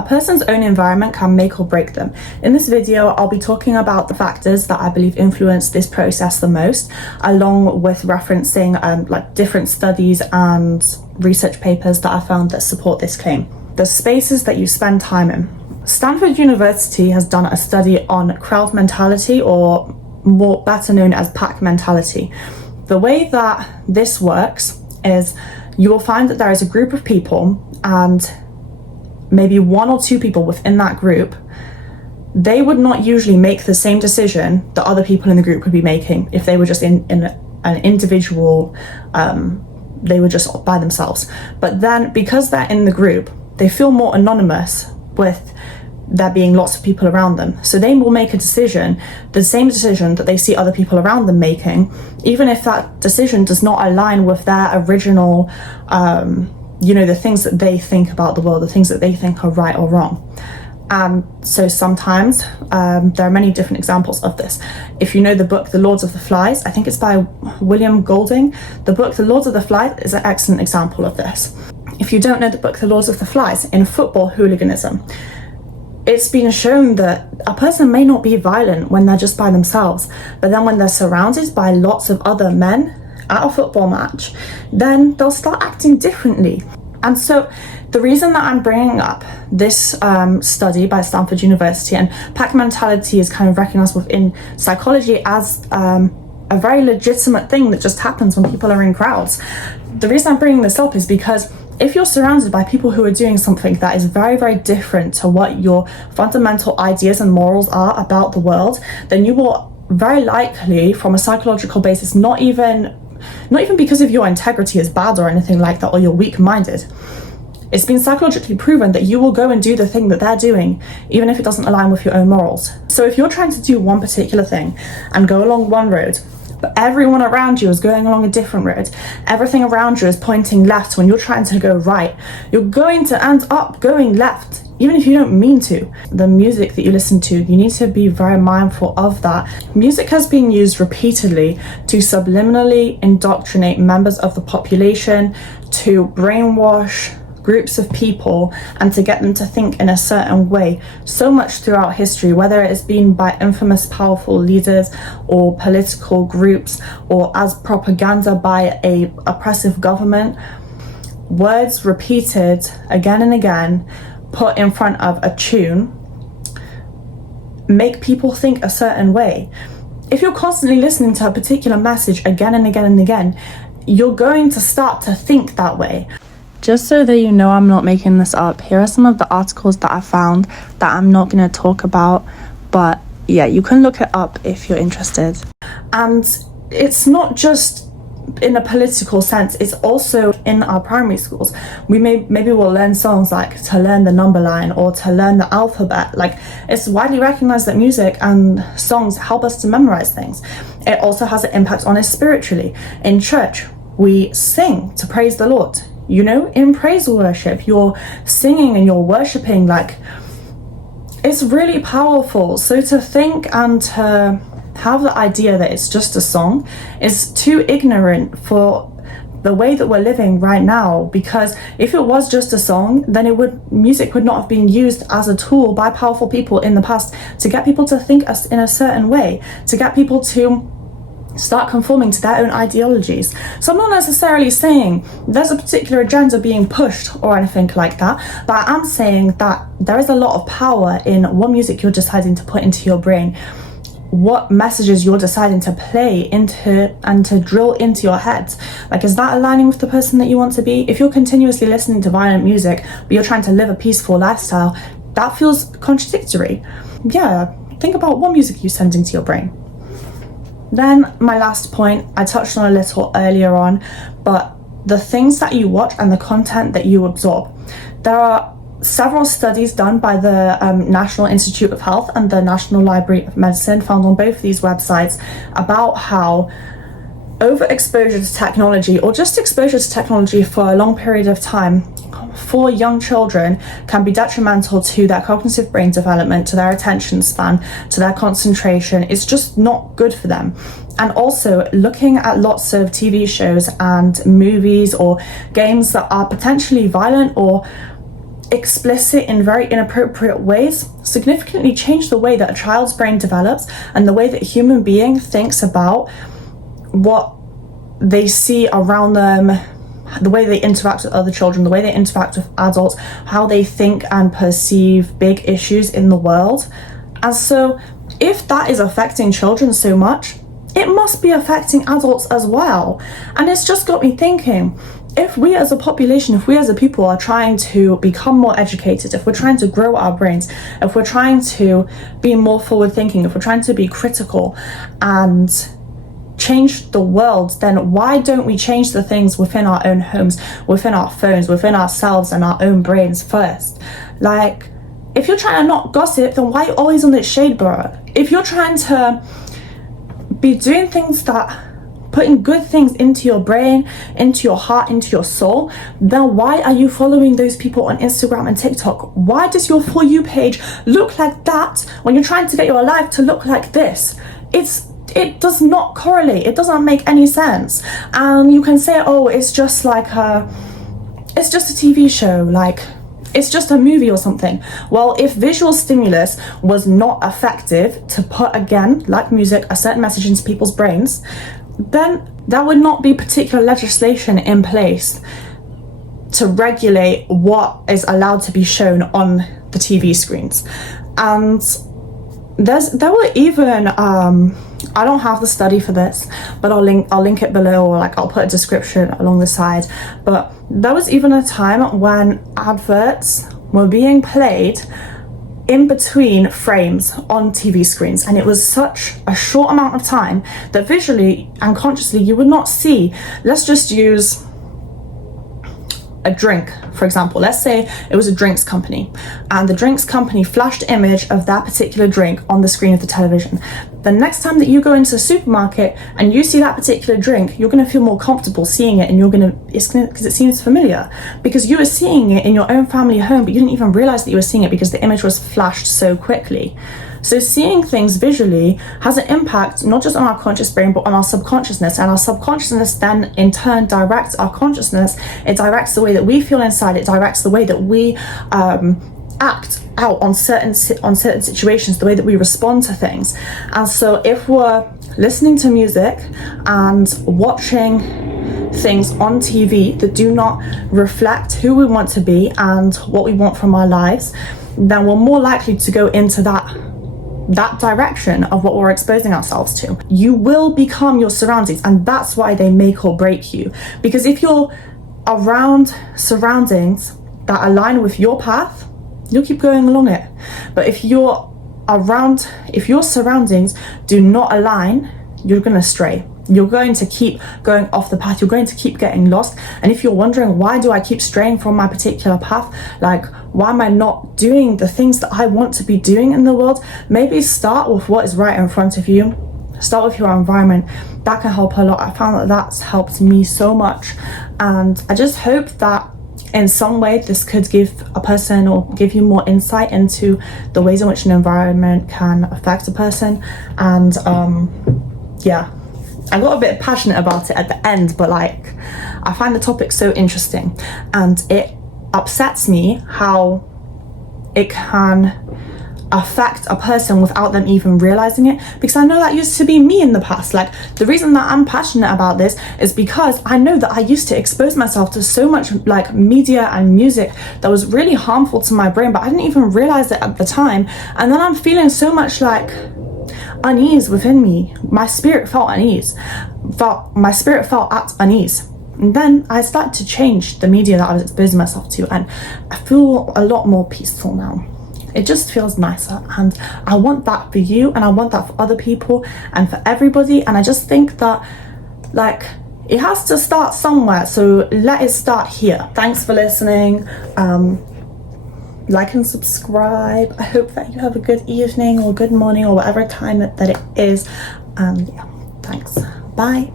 A person's own environment can make or break them. In this video, I'll be talking about the factors that I believe influence this process the most, along with referencing different studies and research papers that I found that support this claim. The spaces that you spend time in. Stanford University has done a study on crowd mentality, or more better known as pack mentality. The way that this works is you will find that there is a group of people, and maybe one or two people within that group, they would not usually make the same decision that other people in the group would be making if they were just in an individual, they were just by themselves. But then because they're in the group, they feel more anonymous with there being lots of people around them. So they will make a decision, the same decision that they see other people around them making, even if that decision does not align with their original, the things that they think about the world, the things that they think are right or wrong. And so sometimes there are many different examples of this. If you know the book The Lords of the Flies, I think it's by William Golding. The book The Lords of the Flies is an excellent example of this. If you don't know the book The Lords of the Flies, in football hooliganism, it's been shown that a person may not be violent when they're just by themselves, but then when they're surrounded by lots of other men at a football match, then they'll start acting differently. And so the reason that I'm bringing up this study by Stanford University, and pack mentality is kind of recognized within psychology as a very legitimate thing that just happens when people are in crowds. The reason I'm bringing this up is because if you're surrounded by people who are doing something that is very, very different to what your fundamental ideas and morals are about the world, then you will very likely, from a psychological basis, not even because of your integrity is bad or anything like that, or you're weak-minded. It's been psychologically proven that you will go and do the thing that they're doing, even if it doesn't align with your own morals. So if you're trying to do one particular thing and go along one road, but everyone around you is going along a different road, everything around you is pointing left when you're trying to go right, you're going to end up going left, even if you don't mean to. The music that you listen to, you need to be very mindful of that. Music has been used repeatedly to subliminally indoctrinate members of the population, to brainwash groups of people, and to get them to think in a certain way, so much throughout history, whether it has been by infamous powerful leaders or political groups, or as propaganda by a oppressive government. Words repeated again and again, put in front of a tune, make people think a certain way. If you're constantly listening to a particular message again and again and again, you're going to start to think that way. Just so that you know I'm not making this up, here are some of the articles that I found that I'm not going to talk about, but yeah, you can look it up if you're interested. And it's not just in a political sense, it's also in our primary schools. Maybe we'll learn songs like to learn the number line or to learn the alphabet. Like, it's widely recognized that music and songs help us to memorize things. It also has an impact on us spiritually. In church, we sing to praise the Lord. In praise worship, you're singing and you're worshiping, it's really powerful. So to think and to have the idea that it's just a song is too ignorant for the way that we're living right now, because if it was just a song, then music would not have been used as a tool by powerful people in the past to get people to think in a certain way, to get people to start conforming to their own ideologies. So I'm not necessarily saying there's a particular agenda being pushed or anything like that, but I am saying that there is a lot of power in what music you're deciding to put into your brain, what messages you're deciding to play into and to drill into your head. Is that aligning with the person that you want to be? If you're continuously listening to violent music, but you're trying to live a peaceful lifestyle, that feels contradictory. Yeah, think about what music you're sending to your brain. Then my last point, I touched on a little earlier on, but the things that you watch and the content that you absorb. There are several studies done by the National Institute of Health and the National Library of Medicine, found on both of these websites, about how overexposure to technology, or just exposure to technology for a long period of time, for young children can be detrimental to their cognitive brain development, to their attention span, to their concentration. It's just not good for them. And also looking at lots of TV shows and movies or games that are potentially violent or explicit in very inappropriate ways significantly change the way that a child's brain develops and the way that a human being thinks about what they see around them, the way they interact with other children, the way they interact with adults, how they think and perceive big issues in the world. And so if that is affecting children so much, it must be affecting adults as well. And it's just got me thinking, if we as a population, if we as a people are trying to become more educated, if we're trying to grow our brains, if we're trying to be more forward thinking, if we're trying to be critical and change the world, then why don't we change the things within our own homes, within our phones, within ourselves and our own brains first? Like, if you're trying to not gossip, then why are you always on this shade, bro? If you're trying to be doing things that putting good things into your brain, into your heart, into your soul, then why are you following those people on Instagram and TikTok? Why does your For You page look like that when you're trying to get your life to look like this? It does not correlate. It doesn't make any sense. And you can say, oh, it's just like it's just a TV show, like it's just a movie or something. Well, if visual stimulus was not effective to put, again, like music, a certain message into people's brains, then there would not be particular legislation in place to regulate what is allowed to be shown on the TV screens. And there were even I don't have the study for this, but I'll link it below, or like I'll put a description along the side. But there was even a time when adverts were being played in between frames on TV screens, and it was such a short amount of time that visually and consciously you would not see. Let's just use a drink, for example. Let's say it was a drinks company, and the drinks company flashed an image of that particular drink on the screen of the television. The next time that you go into a supermarket and you see that particular drink, you're going to feel more comfortable seeing it, and because it seems familiar, because you were seeing it in your own family home, but you didn't even realize that you were seeing it because the image was flashed so quickly. So seeing things visually has an impact not just on our conscious brain, but on our subconsciousness, and our subconsciousness then in turn directs our consciousness. It directs the way that we feel inside. It directs the way that we act out on certain situations, the way that we respond to things. And so if we're listening to music and watching things on TV that do not reflect who we want to be and what we want from our lives, then we're more likely to go into that direction of what we're exposing ourselves to. You will become your surroundings, and that's why they make or break you. Because if you're around surroundings that align with your path, you'll keep going along it. But if your surroundings do not align, you're gonna stray. You're going to keep going off the path. You're going to keep getting lost. And if you're wondering, why do I keep straying from my particular path? Like, why am I not doing the things that I want to be doing in the world? Maybe start with what is right in front of you. Start with your environment. That can help a lot. I found that that's helped me so much. And I just hope that in some way this could give a person or give you more insight into the ways in which an environment can affect a person. And yeah, I got a bit passionate about it at the end, but like, I find the topic so interesting, and it upsets me how it can affect a person without them even realizing it, because I know that used to be me in the past. Like, the reason that I'm passionate about this is because I know that I used to expose myself to so much like media and music that was really harmful to my brain, but I didn't even realize it at the time. And then I'm feeling so much like unease within me. My spirit felt unease. My spirit felt at unease. And then I started to change the media that I was exposing myself to, and I feel a lot more peaceful now. It just feels nicer, and I want that for you, and I want that for other people and for everybody. And I just think that, like, it has to start somewhere, so let it start here. Thanks for listening. Like and subscribe. I hope that you have a good evening or good morning or whatever time that it is. And yeah, thanks. Bye.